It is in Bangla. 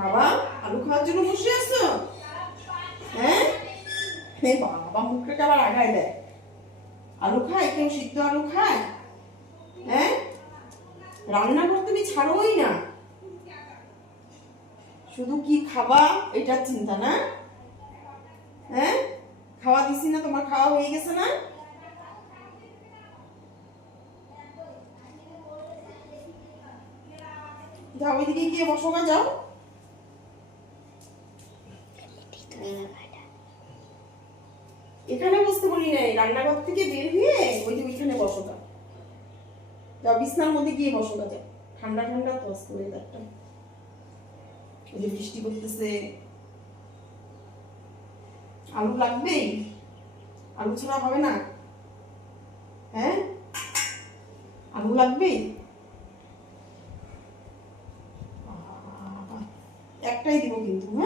বাবা আলু খাওয়ার জন্য বসে আছো? হ্যাঁ, বাবা মুখটাকে আবার আগায় দেয়। আলু খায় কেউ? সিদ্ধ আলু খায়? হ্যাঁ, রান্নাঘর তুমি ছাড়োই না, শুধু কি খাবা এটার চিন্তা না? হ্যাঁ, খাওয়া দিছি না? তোমার খাওয়া হয়ে গেছে না? যাও ওইদিকে গিয়ে বসো গা, যাও। এখানে বসতে বলি নাই, রান্নাঘর থেকে বের হয়ে ওই যে ওইখানে বসো গা। যাও বিছনার মধ্যে গিয়ে বসো গা, যাও। ঠান্ডা ঠান্ডা তো আজকে ওয়েদারটা, ওই যে বৃষ্টি করতেছে। আলু লাগবেই, আলু ছাড়া হবে না। হ্যাঁ, আলু লাগবেই। একটাই দিব কিন্তু, হ্যাঁ।